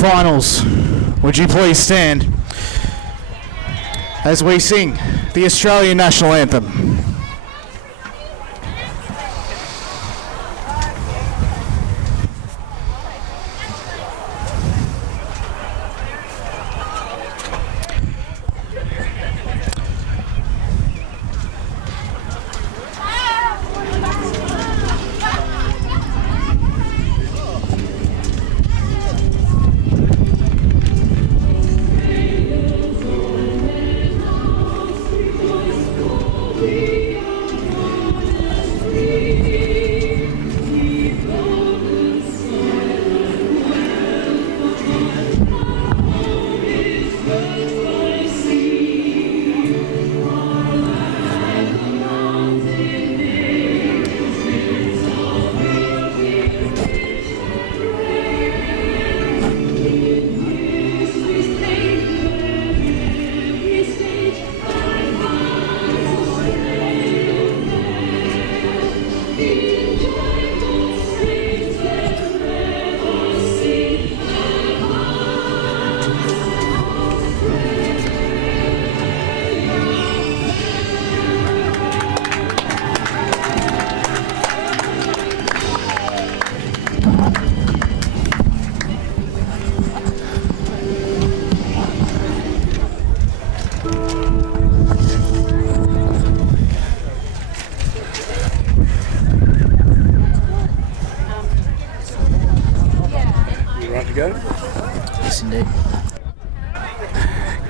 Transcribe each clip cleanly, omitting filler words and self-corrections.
finals. Would you please stand as we sing the Australian National Anthem?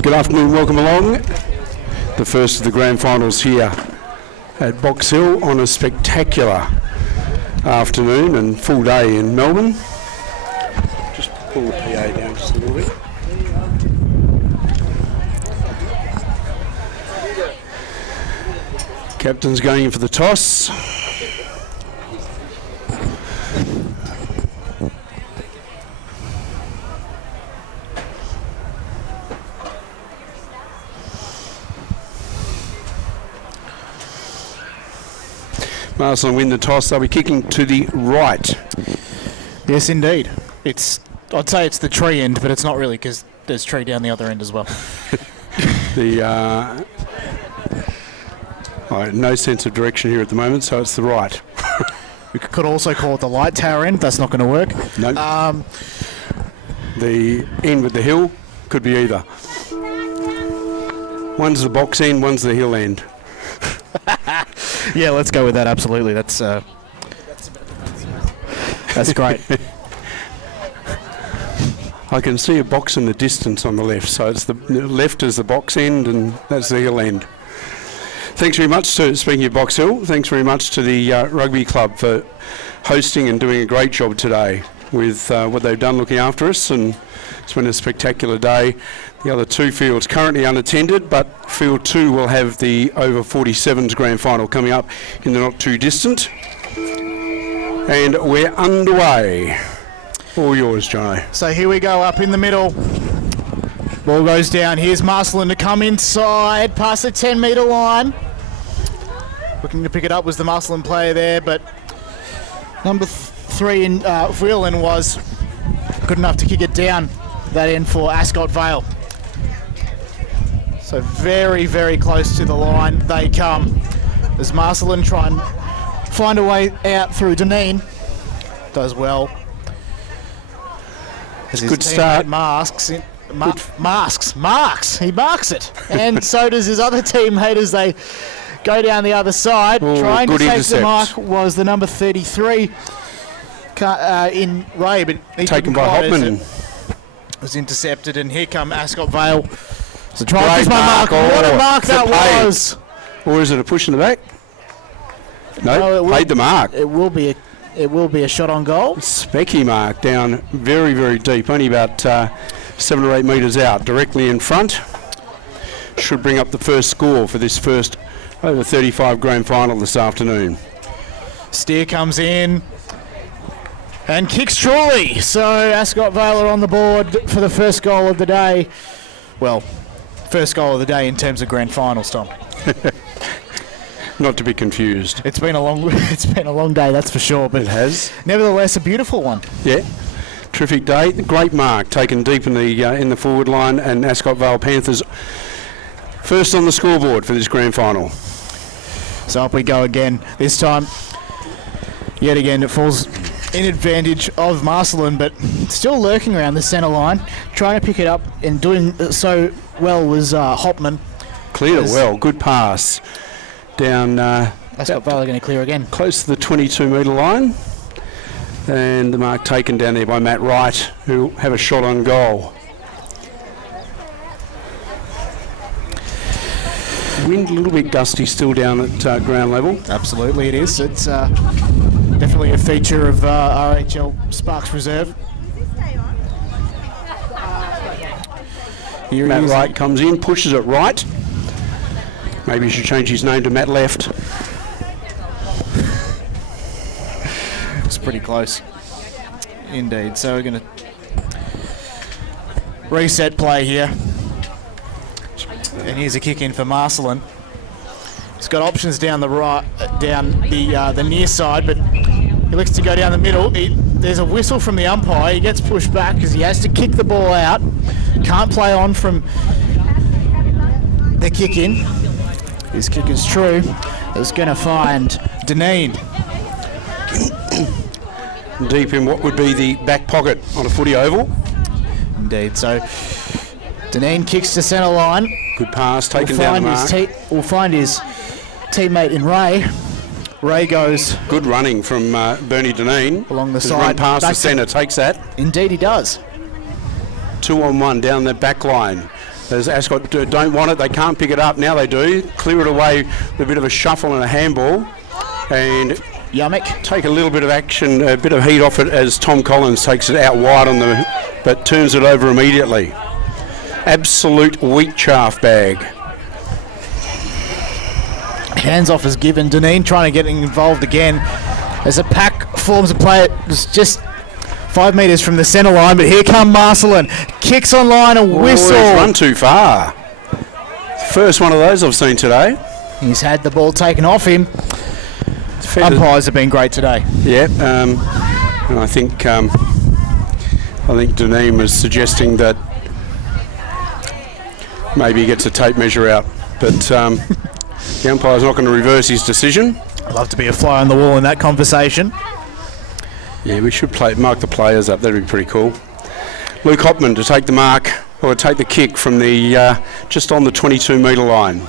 Good afternoon, welcome along. The first of the grand finals here at Box Hill on a spectacular afternoon and full day in Melbourne. Just pull the PA down just a little bit. Captain's going in for the toss. Marcellin win the toss. They'll be kicking to the right. Yes, indeed. I'd say it's the tree end, but it's not really because there's tree down the other end as well. No sense of direction here at the moment, so it's the right. We could also call it the light tower end. That's not going to work. No. The end with the hill could be either. One's the box end, one's the hill end. Yeah, let's go with that. Absolutely, that's great. I can see a box in the distance on the left, so it's the left is the box end, and that's the hill end. Thanks very much to, speaking of Box Hill, thanks very much to the rugby club for hosting and doing a great job today with what they've done looking after us, and it's been a spectacular day. The other two fields currently unattended, but Field 2 will have the over 47s grand final coming up in the not too distant. And we're underway. All yours, Jono. So here we go, up in the middle. Ball goes down. Here's Marcellin to come inside, past the 10-metre line. Looking to pick it up was the Marcellin player there, but number 3 in Whelan was good enough to kick it down that end for Ascot Vale. So very, very close to the line they come. As Marcellin try and find a way out through Deneen. Does well. It's a good start. Marks. He marks it. And so does his other teammate as they go down the other side. Ooh, trying to take intercept. the mark was the number 33 in Ray, but he taken by Hopman. It was intercepted, and here come Ascot Vale. So try Great to my mark. What a mark that was! Or is it a push in the back? No, paid the mark. It will be a shot on goal. Specky mark down very, very deep, only about 7 or 8 metres out, directly in front. Should bring up the first score for this first over 35 grand final this afternoon. Steer comes in and kicks truly. So Ascot Vale are on the board for the first goal of the day. Well, first goal of the day in terms of grand finals, Tom. Not to be confused. It's been a long day, that's for sure. But it has. Nevertheless, a beautiful one. Yeah. terrific day. Great mark taken deep in the forward line, and Ascot Vale Panthers first on the scoreboard for this grand final. So up we go again. This time, yet again, it falls in advantage of Marcellin, but still lurking around the centre line, trying to pick it up, and doing so well was Hopman. Cleared it well. Good pass down. Ascot Vale are going to clear again. Close to the 22-metre line. And the mark taken down there by Matt Wright, who will have a shot on goal. Wind a little bit gusty still down at ground level. Absolutely it is. It's definitely a feature of RHL Sparks Reserve. Here Matt Wright comes in, pushes it right. Maybe he should change his name to Matt Left. It's pretty close indeed. So we're going to reset play here. And here's a kick in for Marcellin. He's got options down the right, down the near side, but he looks to go down the middle. There's a whistle from the umpire. He gets pushed back because he has to kick the ball out. Can't play on from the kick in. His kick is true. It's going to find Deneen. Deep in what would be the back pocket on a footy oval. Indeed. So Deneen kicks to centre line. Good pass taken down the mark. We'll find his teammate in Ray. Ray goes. Good running from Bernie Deneen. Along the Has side. Run past the centre, takes that. Indeed he does. 2-on-1 down the back line. As Ascot don't want it, they can't pick it up. Now they do. Clear it away with a bit of a shuffle and a handball. And Yummick. take a little bit of action, a bit of heat off it as Tom Collins takes it out wide on the, but turns it over immediately. Absolute wheat chaff bag. Hands off is given. Deneen trying to get involved again as a pack forms a play. It's just 5 metres from the centre line, but here come Marcellin. Kicks on line, a whistle. He's run too far. First one of those I've seen today. He's had the ball taken off him. Umpires have been great today. Yeah, and I think Deneen was suggesting that maybe he gets a tape measure out, but the umpire's not going to reverse his decision. I'd love to be a fly on the wall in that conversation. Yeah, we should mark the players up. That'd be pretty cool. Luke Hopman to take the mark, or take the kick from the just on the 22-metre line.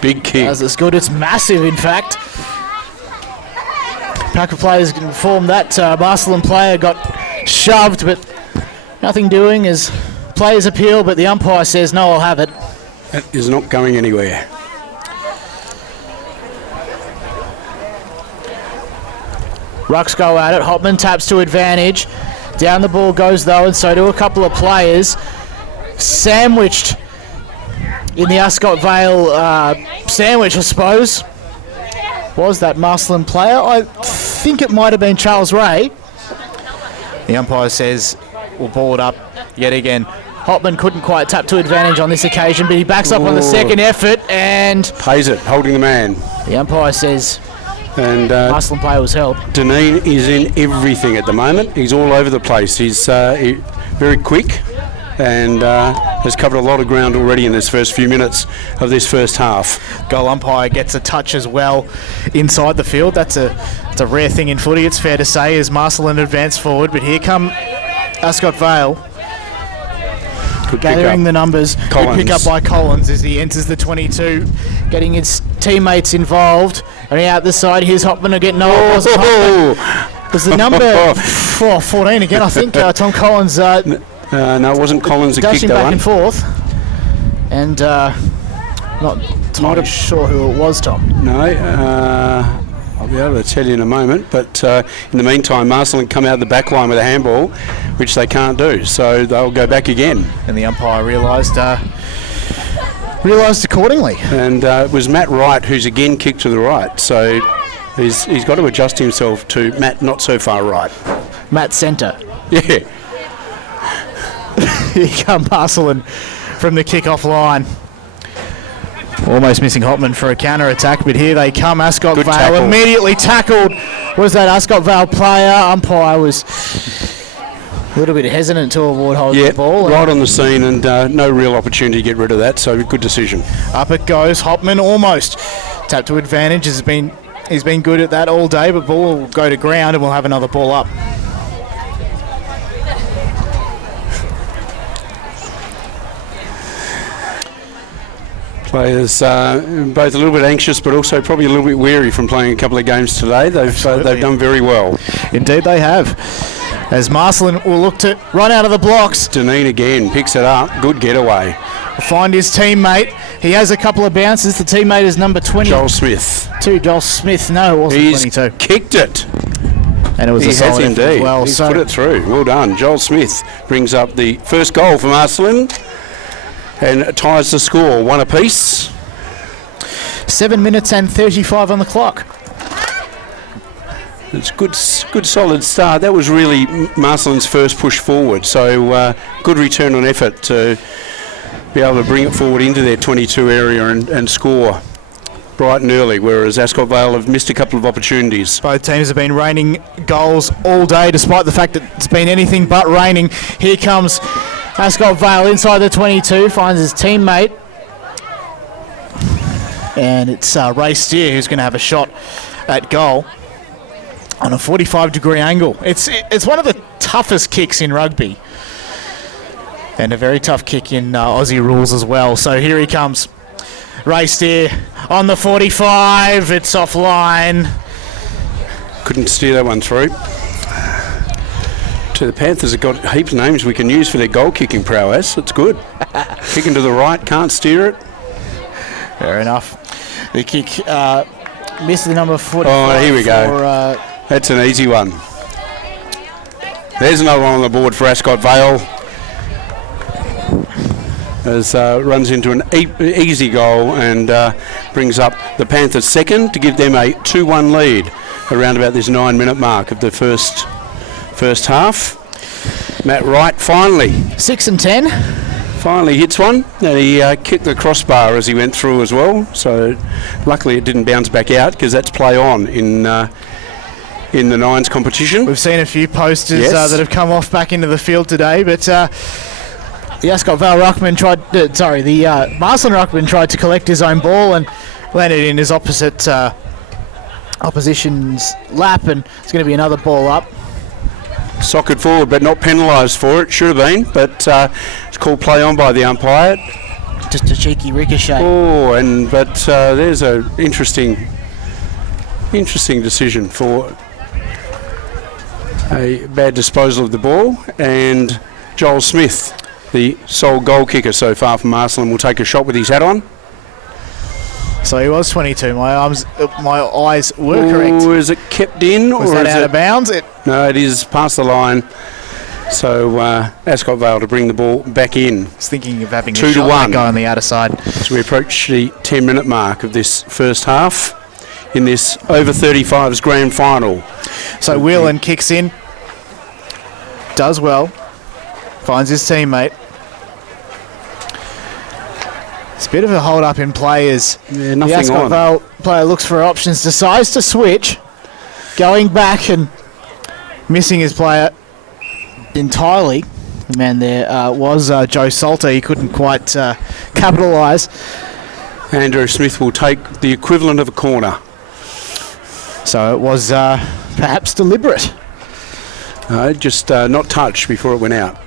Big kick. That's good. It's massive, in fact. Pack of players informed that Marcellin player got shoved, but nothing doing as players appeal, but the umpire says, no, I'll have it. That is not going anywhere. Rucks go at it. Hopman taps to advantage. Down the ball goes, though, and so do a couple of players. Sandwiched in the Ascot Vale sandwich, I suppose. Was that Marcellin player? I think it might have been Charles Ray. The umpire says we'll ball it up yet again. Hopman couldn't quite tap to advantage on this occasion, but he backs up on the second effort and pays it, holding the man. The umpire says and Marcellin player was held. Deneen is in everything at the moment. He's all over the place. He's very quick and has covered a lot of ground already in this first few minutes of this first half. Goal umpire gets a touch as well inside the field. It's a rare thing in footy, it's fair to say, as Marcellin advance forward. But here come Ascot Vale. Good gathering the numbers. Collins. Good pick up by Collins as he enters the 22, getting his teammates involved. And out the side, here's Hopman again. No, it wasn't Hopman. It was the number 14 again, I think. Tom Collins. No, it wasn't Collins that kicked that back one. And forth. And not entirely sure who it was, Tom. No, I'll be able to tell you in a moment. But in the meantime, Marcellin come out the back line with a handball, which they can't do. So they'll go back again. And the umpire realised accordingly. And it was Matt Wright who's again kicked to the right. So he's got to adjust himself to Matt not so far right. Matt centre. Yeah. Here come Marcellin from the kick-off line. Almost missing Hopman for a counter-attack, but here they come. Ascot Good Vale tackle. immediately tackled. Was that Ascot Vale player? Umpire was a little bit hesitant to award hold of the ball. Right on the scene, and no real opportunity to get rid of that, so good decision. Up it goes. Hopman almost tap to advantage. He's been good at that all day, but ball will go to ground and we'll have another ball up. Players both a little bit anxious, but also probably a little bit weary from playing a couple of games today. They've done very well. Indeed they have. As Marcellin will look to run out of the blocks. Deneen again picks it up. Good getaway. Find his teammate. He has a couple of bounces. The teammate is number 20. Joel Smith. Joel Smith. No, it wasn't He's 22. kicked it. And it was He a solid has effort indeed. as well. He's put it through. Well done. Joel Smith brings up the first goal for Marcellin and ties the score, one apiece. 7 minutes and 35 on the clock. It's good solid start. That was really Marcellin's first push forward, so good return on effort to be able to bring it forward into their 22 area and score bright and early, whereas Ascot Vale have missed a couple of opportunities. Both teams have been raining goals all day, despite the fact that it's been anything but raining. Here comes Ascot Vale inside the 22, finds his teammate. And it's Ray Steer who's going to have a shot at goal on a 45-degree angle. It's one of the toughest kicks in rugby. And a very tough kick in Aussie rules as well. So here he comes. Ray Steer on the 45. It's offline. Couldn't steer that one through. So the Panthers have got heaps of names we can use for their goal kicking prowess. It's good. Kicking to the right, can't steer it. Fair enough. The kick missed the number 45. Oh, here we go. That's an easy one. There's another one on the board for Ascot Vale. As runs into an easy goal and brings up the Panthers second to give them a 2-1 lead around about this 9-minute mark of the first half. Matt Wright finally 6 and 10. Finally hits one, and he kicked the crossbar as he went through as well. So luckily it didn't bounce back out because that's play on in the nines competition. We've seen a few posters that have come off back into the field today, but the Ascot Vale ruckman the Marcellin ruckman tried to collect his own ball and landed in his opposition's lap, and it's going to be another ball up. Socket forward, but not penalised for it. Should have been, but it's called play on by the umpire. Just a cheeky ricochet. Oh, but there's a interesting decision for a bad disposal of the ball, and Joel Smith, the sole goal kicker so far from Marcellin, will take a shot with his hat on. So he was 22. My eyes were correct. Is it kept in? Was that out of bounds? No, it is past the line. So Ascot Vale to bring the ball back in. I was thinking of having 2-1. Guy on the outer side. As we approach the 10-minute mark of this first half in this over 35s grand final. So Whelan kicks in. Does well. Finds his teammate. It's a bit of a hold up in play as the Ascot Vale player looks for options, decides to switch, going back and missing his player entirely. The man there was Joe Salter. He couldn't quite capitalise. Andrew Smith will take the equivalent of a corner. So it was perhaps deliberate. Just not touched before it went out.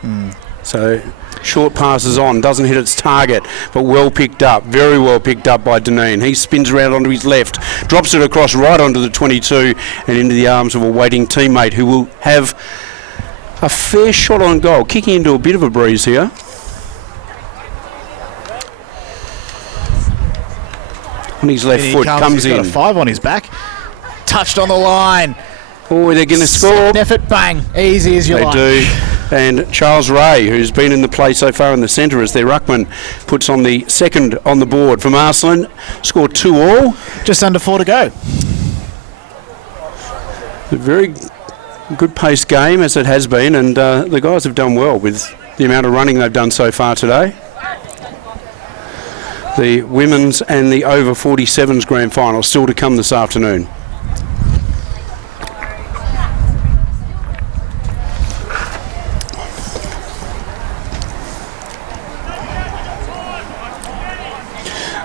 So short passes on, doesn't hit its target, but well picked up, very well picked up by Deneen. He spins around onto his left, drops it across right onto the 22 and into the arms of a waiting teammate who will have a fair shot on goal, kicking into a bit of a breeze here. On his left foot, comes in. He's got a 5 on his back. Touched on the line. Oh, they're going to score. Second effort, bang. Easy as you like. They do. And Charles Ray, who's been in the play so far in the centre as their ruckman, puts on the second on the board for Marcellin. Scored 2-all. Just under 4 to go. A very good paced game as it has been, and the guys have done well with the amount of running they've done so far today. The women's and the over 47s grand final still to come this afternoon.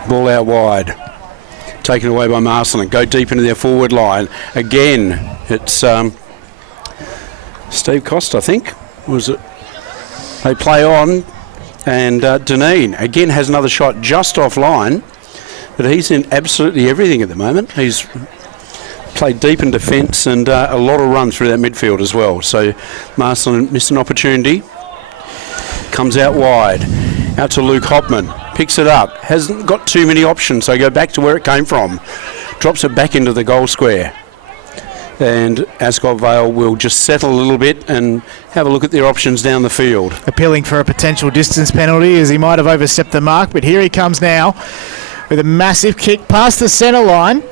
Ball out wide. Taken away by Marcellin. Go deep into their forward line. Again, it's Steve Cost, I think. Was it? They play on. And Deneen, again, has another shot just offline. But he's in absolutely everything at the moment. He's played deep in defence and a lot of run through that midfield as well. So Marcellin missed an opportunity. Comes out wide. Out to Luke Hopman. Picks it up. Hasn't got too many options, so go back to where it came from. Drops it back into the goal square. And Ascot Vale will just settle a little bit and have a look at their options down the field. Appealing for a potential distance penalty as he might have overstepped the mark, but here he comes now with a massive kick past the centre line.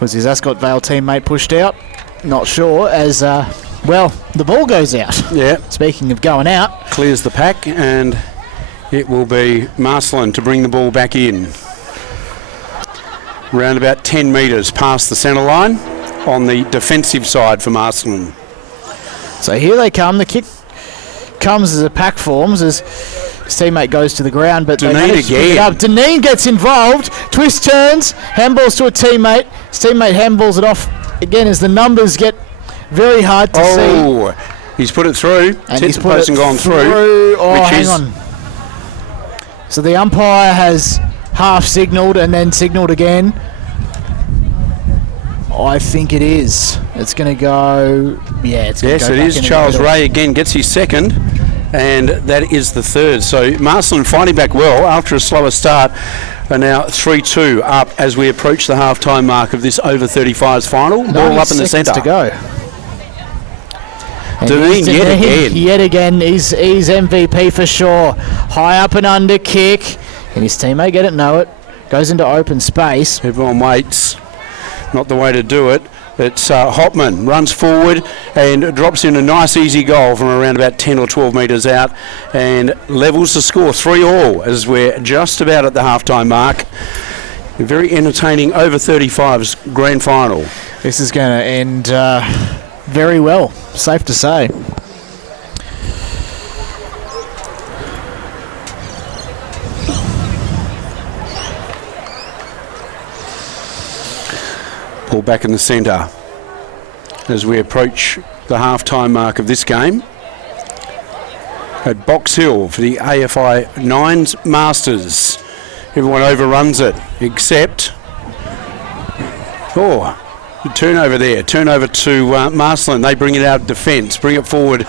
Was his Ascot Vale teammate pushed out? Not sure, as, the ball goes out. Yeah. Speaking of going out. Clears the pack, and it will be Marcellin to bring the ball back in. Around about 10 metres past the centre line on the defensive side for Marcellin. So here they come. The kick comes as a pack forms as his teammate goes to the ground, but Deneen they manage to pick it up. Deneen gets involved. Twist turns. Handballs to a teammate. His teammate handballs it off again as the numbers get very hard to see. Oh, he's put it through. And Hit he's the put post it and gone through. Oh, which hang is on. So the umpire has half signalled and then signalled again. I think it is. It's going to go. Yeah, it's going to yes, go. Yes, it is. Charles Ray again gets his second, and that is the third. So Marcellin fighting back well after a slower start. Are now 3-2 up as we approach the half-time mark of this over 35s final. Ball up in the centre. To go. Deneen Yet again, he's MVP for sure. High up and under kick, and his teammate get it, know it. Goes into open space. Everyone waits. Not the way to do it. It's Hopman runs forward and drops in a nice easy goal from around about 10 or 12 metres out and levels the score 3-3 as we're just about at the half-time mark. A very entertaining over 35's grand final. This is going to end very well, safe to say. Ball back in the centre as we approach the half-time mark of this game at Box Hill for the AFI 9s Masters. Everyone overruns it except the turnover there. Turnover to Marcellin. They bring it out of defence, bring it forward.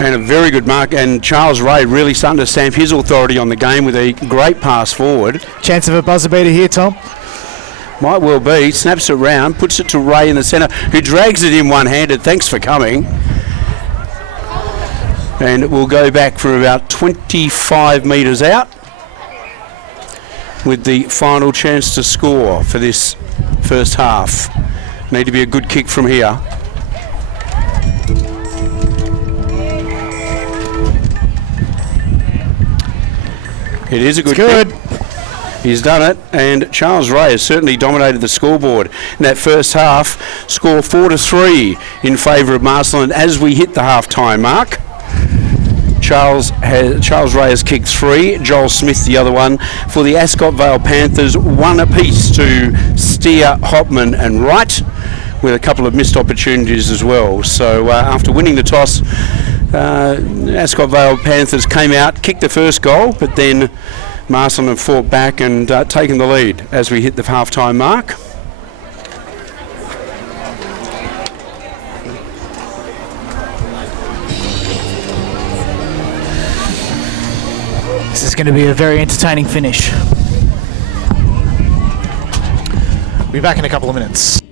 And a very good mark, and Charles Ray really starting to stamp his authority on the game with a great pass forward. Chance of a buzzer beater here, Tom. Might well be. Snaps it round, puts it to Ray in the centre, who drags it in one-handed. Thanks for coming. And we'll go back for about 25 metres out with the final chance to score for this first half. Need to be a good kick from here. It is a good kick. He's done it, and Charles Ray has certainly dominated the scoreboard in that first half. Score 4-3 in favour of Marcellin as we hit the half-time mark. Charles Ray has kicked 3, Joel Smith the other one. For the Ascot Vale Panthers, 1 apiece to Steer, Hopman and Wright, with a couple of missed opportunities as well. So after winning the toss, Ascot Vale Panthers came out, kicked the first goal, but then Marcellin have fought back and taken the lead as we hit the half-time mark. This is going to be a very entertaining finish. We'll be back in a couple of minutes.